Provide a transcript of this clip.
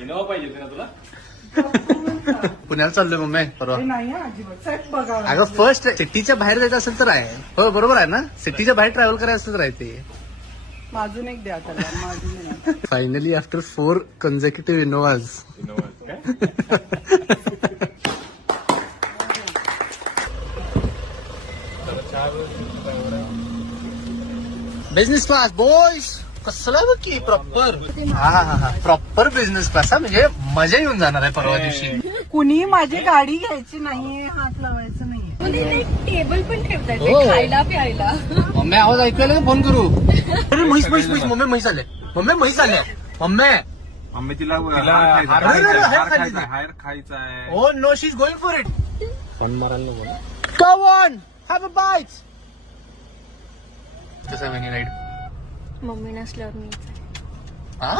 Innova पाहिजे होती ना तुला? पुण्याला चाललोय मम्मी परवा. नाही अजिबात साहेब बघा. अगं फर्स्ट सिटीच्या बाहेर जायचं असेल तर आहे. हो बरोबर आहे ना, सिटीच्या बाहेर ट्रॅव्हल करायचं असेल तर आहे ते. अजून एक द्या त्याला. अजून एक. Finally after 4 consecutive Innovas. Business class boys. कसला बघ की प्रॉपर. हा प्रॉपर बिझनेस क्लास. हा म्हणजे मजा येऊन जाणार आहे परवा दिवशी. कुणी माझी गाडी घ्यायची नाहीये, हात लावायचं नाहीये. टेबल पण ठेवतात हो. खायला प्यायला. मम्मी आवाज ऐकूया फोन करू. अरे म्हैस मम्मी म्हैस आले. मम्मी म्हैस आले. मम्मी तिला हायर खायचा आहे. Oh no, she's going for it. Phone मारायला बोला. Come on, have a bite. कसं आहे राईड? मम्मी नसल्यावर मी हा?